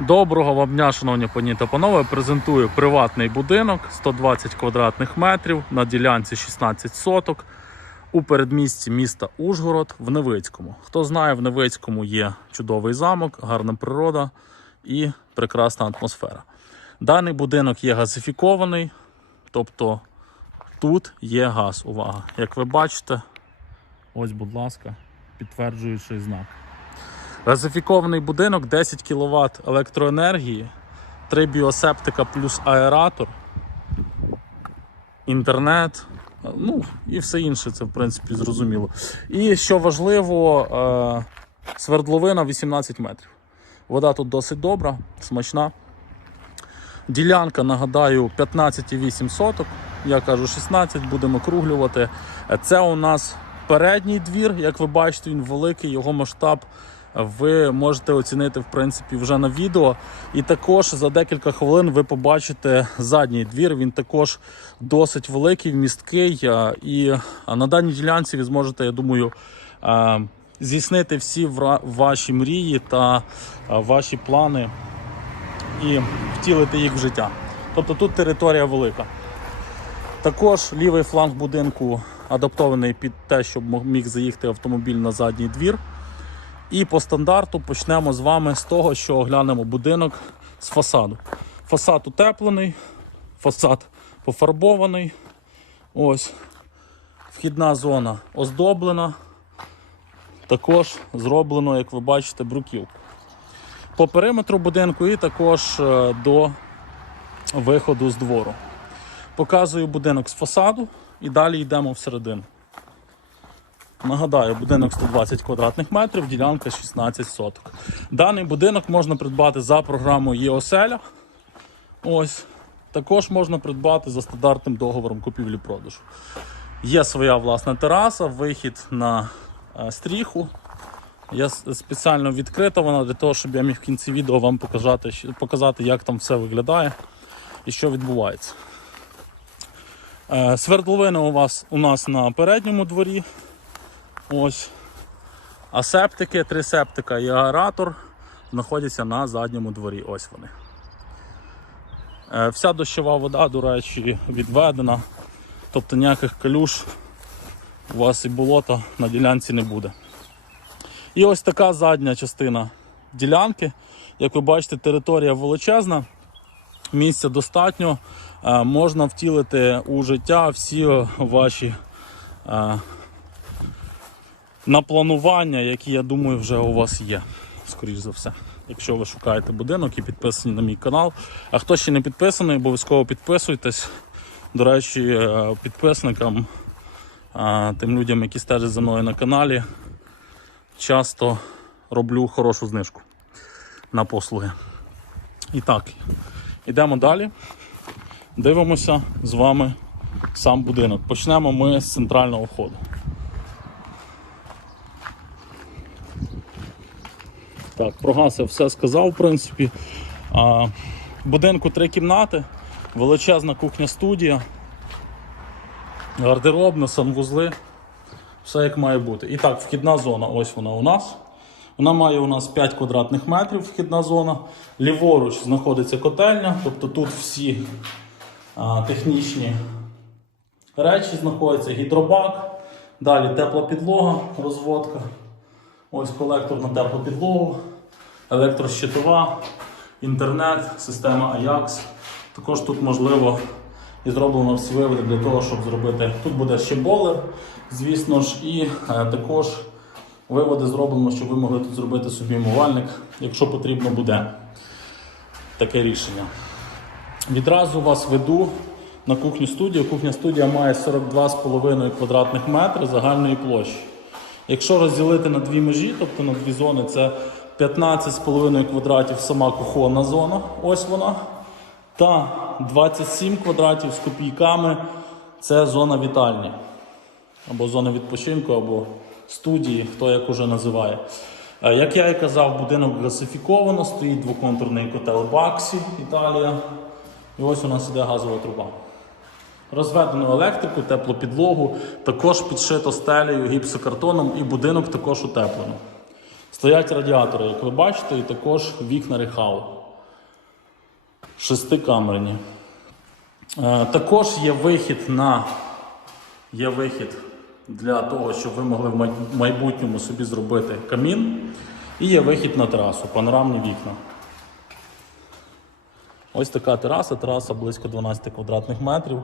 Доброго вам дня, шановні пані та панове. Презентую приватний будинок 120 квадратних метрів на ділянці 16 соток у передмісті міста Ужгород в Невицькому. Хто знає, в Невицькому є чудовий замок, гарна природа і прекрасна атмосфера. Даний будинок є газифікований, тобто тут є газ. Увага! Як ви бачите, ось, будь ласка, підтверджуючий знак. Газифікований будинок 10 кВт електроенергії, 3 біосептика плюс аератор, інтернет, ну і все інше, це в принципі зрозуміло. І що важливо, е, свердловина 18 метрів. Вода тут досить добра, смачна. Ділянка, нагадаю, 15,8 соток. Я кажу 16, будемо округлювати. Це у нас передній двір, як ви бачите, він великий, його масштаб ви можете оцінити в принципі вже на відео. І також за декілька хвилин ви побачите задній двір. Він також досить великий, вмісткий. І на даній ділянці ви зможете, я думаю, здійснити всі ваші мрії та ваші плани і втілити їх в життя. Тобто тут територія велика. Також лівий фланг будинку адаптований під те, щоб міг заїхати автомобіль на задній двір. І по стандарту почнемо з вами з того, що оглянемо будинок з фасаду. Фасад утеплений, фасад пофарбований. Ось. Вхідна зона оздоблена. Також зроблено, як ви бачите, бруківку. По периметру будинку і також е, до виходу з двору. Показую будинок з фасаду і далі йдемо всередину. Нагадаю, будинок 120 квадратних метрів, ділянка 16 соток. Даний будинок можна придбати за програмою ЄОСЕЛЯ. Ось. Також можна придбати за стандартним договором купівлі-продажу. Є своя власна тераса, вихід на е, стріху. Я спеціально відкрита вона для того, щоб я міг в кінці відео вам показати, показати як там все виглядає і що відбувається. Е, Свердловина у вас у нас на передньому дворі. Ось. А септики, три септика і аератор знаходяться на задньому дворі. Ось вони. Е, Вся дощова вода, до речі, відведена. Тобто ніяких калюш у вас і болота на ділянці не буде. І ось така задня частина ділянки. Як ви бачите, територія величезна, місця достатньо. Е, Можна втілити у життя всі ваші е, на планування, які, я думаю, вже у вас є, скоріш за все. Якщо ви шукаєте будинок і підписані на мій канал. А хто ще не підписаний, обов'язково підписуйтесь. До речі, е, підписникам, е, тим людям, які стежать за мною на каналі, часто роблю хорошу знижку на послуги. І так, йдемо далі. Дивимося з вами сам будинок. Почнемо ми з центрального входу. Так, про газ я все сказав, в принципі. А, будинку три кімнати, величезна кухня-студія, гардеробна, санвузли. Все як має бути. І так, вхідна зона, ось вона у нас. Вона має у нас 5 квадратних метрів вхідна зона. Ліворуч знаходиться котельня, тобто тут всі а, технічні речі знаходяться, гідробак, далі тепла підлога, розводка. Ось колектор на теплу електрощитова, інтернет, система AJAX. Також тут можливо і зроблено всі виводи для того, щоб зробити. Тут буде ще болер, звісно ж, і е, також виводи зроблено, щоб ви могли тут зробити собі умивальник, якщо потрібно буде таке рішення. Відразу вас веду на кухню студію. Кухня студія має 42,5 квадратних метри загальної площі. Якщо розділити на дві межі, тобто на дві зони, це 15,5 квадратів сама кухонна зона, ось вона. Та 27 квадратів з копійками це зона вітальні. Або зона відпочинку, або студії, хто як уже називає. Е, Як я і казав, будинок класифіковано, стоїть двоконтурний котел Баксі, Італія. І ось у нас іде газова труба. Розведено електрику, теплу підлогу, також підшито стелею, гіпсокартоном і будинок також утеплено. Стоять радіатори, як ви бачите, і також вікна рехау. Шестикамерні. Е, Також є вихід на є вихід для того, щоб ви могли в майбутньому собі зробити камін. І є вихід на терасу, панорамні вікна. Ось така тераса, тераса близько 12 квадратних метрів.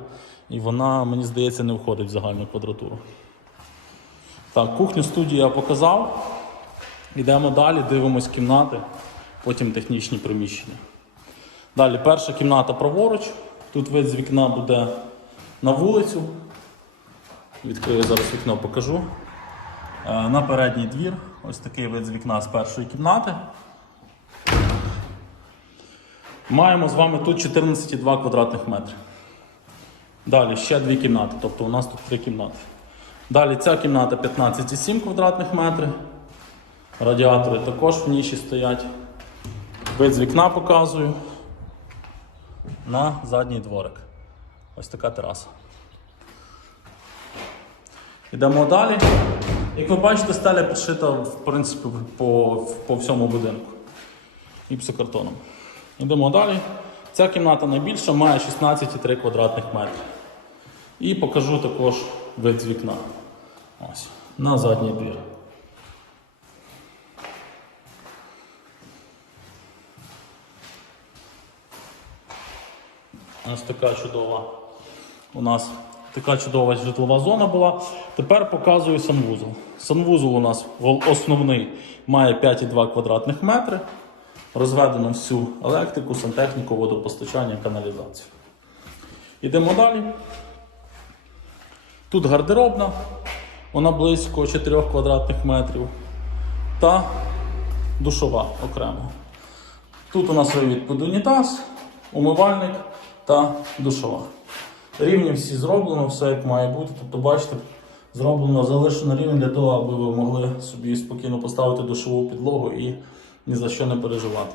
І вона, мені здається, не входить в загальну квадратуру. Так, кухню студію я показав. Йдемо далі, дивимось кімнати, потім технічні приміщення. Далі перша кімната праворуч. Тут вид з вікна буде на вулицю. Відкрию зараз вікно, покажу. Е, На передній двір. Ось такий вид з вікна з першої кімнати. Маємо з вами тут 14,2 квадратних метри. Далі ще дві кімнати, тобто у нас тут три кімнати. Далі ця кімната 15,7 квадратних метрів. Радіатори також в ніші стоять. Вид з вікна показую. На задній дворик. Ось така тераса. Йдемо далі. Як ви бачите, стеля підшита в принципі по, по всьому будинку. Гіпсокартоном. Йдемо далі. Ця кімната найбільша, має 16,3 квадратних метри. І покажу також вид з вікна. Ось, на задній двір. Ось така чудова у нас така чудова житлова зона була. Тепер показую санвузол. Санвузол у нас основний має 5,2 квадратних метри. Розведено всю електрику, сантехніку, водопостачання, каналізацію. Йдемо далі. Тут гардеробна, вона близько 4 квадратних метрів. Та душова окремо. Тут у нас вивід унітаз, умивальник та душова. Рівні всі зроблено, все як має бути. Тобто, бачите, зроблено залишено рівень для того, аби ви могли собі спокійно поставити душову підлогу і ні за що не переживати.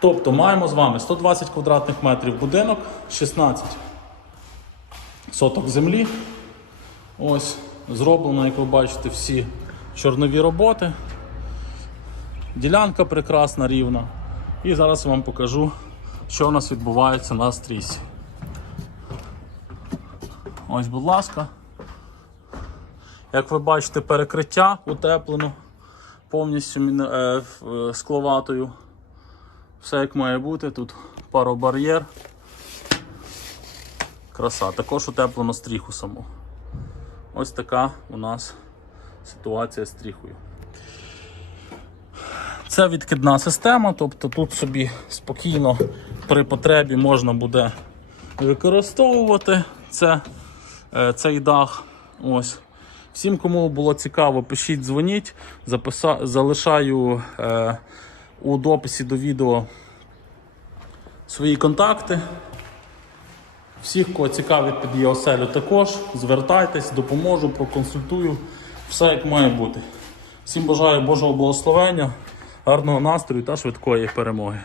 Тобто маємо з вами 120 квадратних метрів будинок, 16 соток землі. Ось зроблено, як ви бачите, всі чорнові роботи. Ділянка прекрасна, рівна. І зараз я вам покажу, що у нас відбувається на стрісі. Ось, будь ласка. Як ви бачите, перекриття утеплено повністю е, е, скловатою. Все як має бути. Тут паробар'єр. Краса. Також утеплено стріху саму. Ось така у нас ситуація з стріхою. Це відкидна система, тобто тут собі спокійно при потребі можна буде використовувати це, е, цей дах. Ось. Всім, кому було цікаво, пишіть, дзвоніть. Записа... Залишаю е, у дописі до відео свої контакти. Всіх, кого цікавить під її оселю, також звертайтесь, допоможу, проконсультую. Все як має бути. Всім бажаю Божого благословення, гарного настрою та швидкої перемоги.